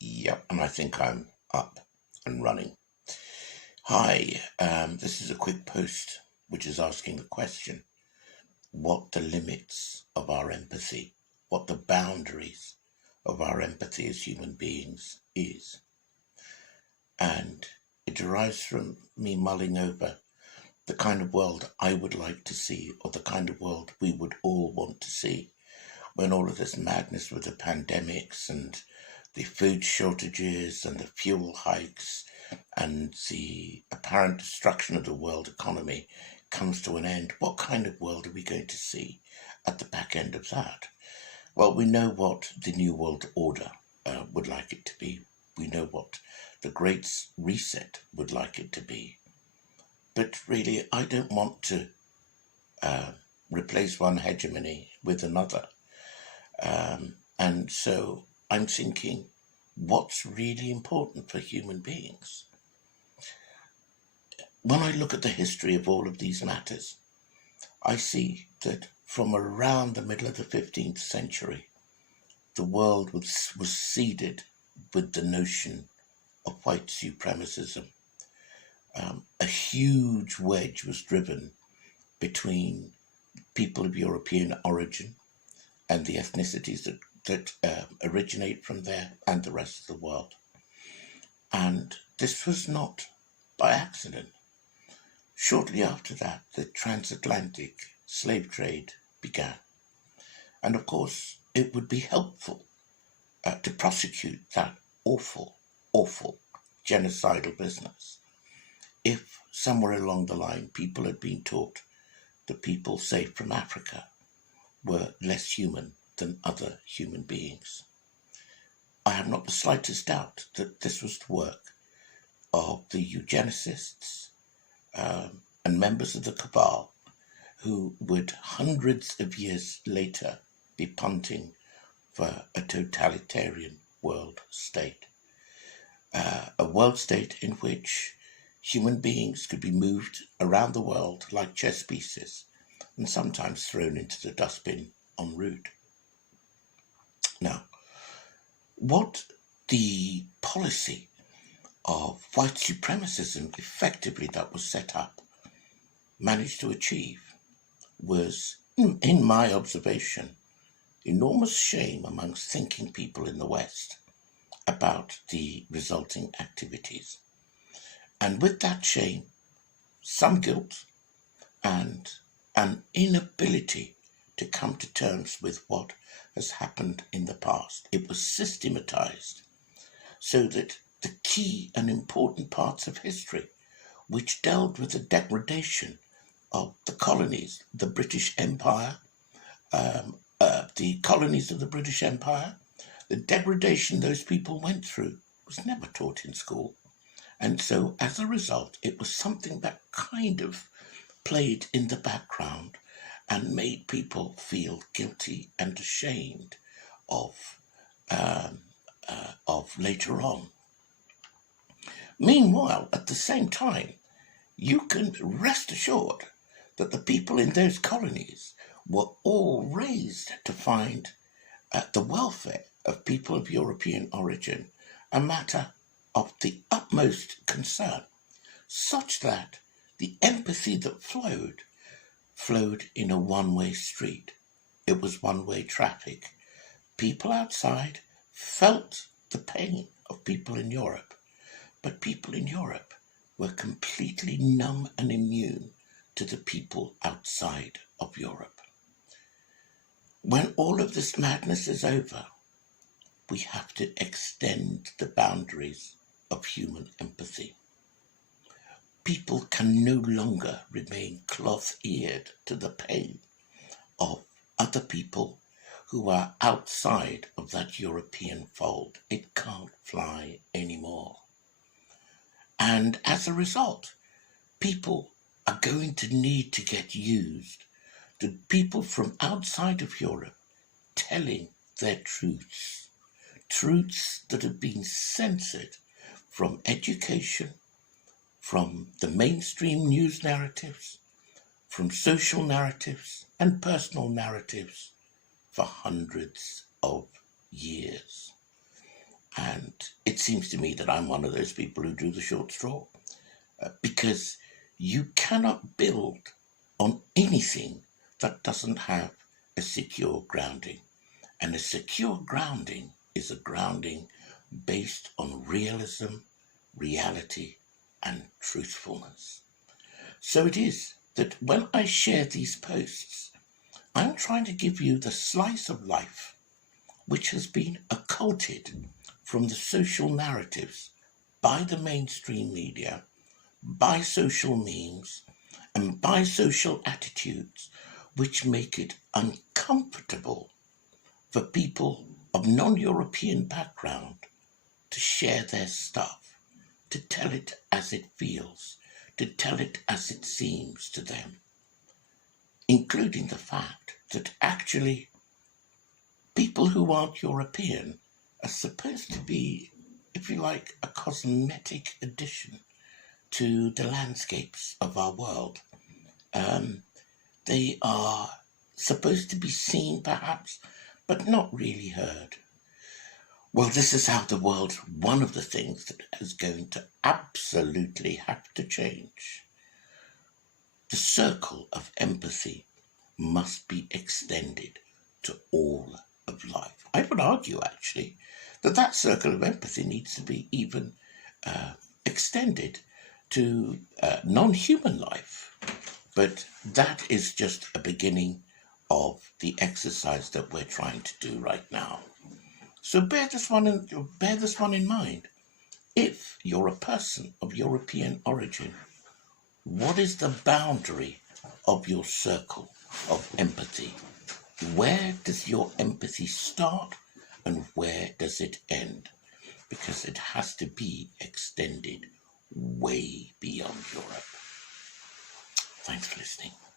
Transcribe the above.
Yep, and I think I'm up and running. Hi, this is a quick post which is asking the question what the limits of our empathy, what the boundaries of our empathy as human beings is. And it derives from me mulling over the kind of world I would like to see, or the kind of world we would all want to see when all of this madness with the pandemics and the food shortages and the fuel hikes and the apparent destruction of the world economy comes to an end. What kind of world are we going to see at the back end of that? Well, we know what the New World Order would like it to be. We know what the Great Reset would like it to be. But really, I don't want to replace one hegemony with another. And so I'm thinking, what's really important for human beings? When I look at the history of all of these matters, I see that from around the middle of the 15th century, the world was seeded with the notion of white supremacism. A huge wedge was driven between people of European origin and the ethnicities that originate from there and the rest of the world. And this was not by accident. Shortly after that, the transatlantic slave trade began. And of course, it would be helpful to prosecute that awful, awful genocidal business if somewhere along the line people had been taught that people saved from Africa were less human than other human beings. I have not the slightest doubt that this was the work of the eugenicists and members of the cabal who would hundreds of years later be punting for a totalitarian world state. A world state in which human beings could be moved around the world like chess pieces and sometimes thrown into the dustbin en route. Now, what the policy of white supremacism effectively that was set up managed to achieve was, in my observation, enormous shame amongst thinking people in the West about the resulting activities. And with that shame, some guilt and an inability to come to terms with what has happened in the past. It was systematized so that the key and important parts of history, which dealt with the degradation of the colonies, the British Empire, the colonies of the British Empire, the degradation those people went through was never taught in school. And so as a result, it was something that kind of played in the background and made people feel guilty and ashamed of later on. Meanwhile, at the same time, you can rest assured that the people in those colonies were all raised to find the welfare of people of European origin a matter of the utmost concern, such that the empathy that flowed in a one-way street. It was one-way traffic. People outside felt the pain of people in Europe, but people in Europe were completely numb and immune to the people outside of Europe. When all of this madness is over, we have to extend the boundaries of human empathy. People can no longer remain cloth-eared to the pain of other people who are outside of that European fold. It can't fly anymore. And as a result, people are going to need to get used to people from outside of Europe telling their truths that have been censored from education, from the mainstream news narratives, from social narratives and personal narratives for hundreds of years. And seems to me that I'm one of those people who drew the short straw, because you cannot build on anything that doesn't have a secure grounding. And a secure grounding is a grounding based on realism, reality, and truthfulness. So it is that when I share these posts, I'm trying to give you the slice of life which has been occulted from the social narratives by the mainstream media, by social memes, and by social attitudes which make it uncomfortable for people of non-European background to share their stuff, to tell it as it feels, to tell it as it seems to them, including the fact that actually people who aren't European are supposed to be, if you like, a cosmetic addition to the landscapes of our world. They are supposed to be seen, perhaps, but not really heard. Well, this is how the world, one of the things that is going to absolutely have to change. The circle of empathy must be extended to all of life. I would argue, actually, that circle of empathy needs to be even extended to non-human life. But that is just a beginning of the exercise that we're trying to do right now. So bear this one in mind. If you're a person of European origin, what is the boundary of your circle of empathy? Where does your empathy start and where does it end? Because it has to be extended way beyond Europe. Thanks for listening.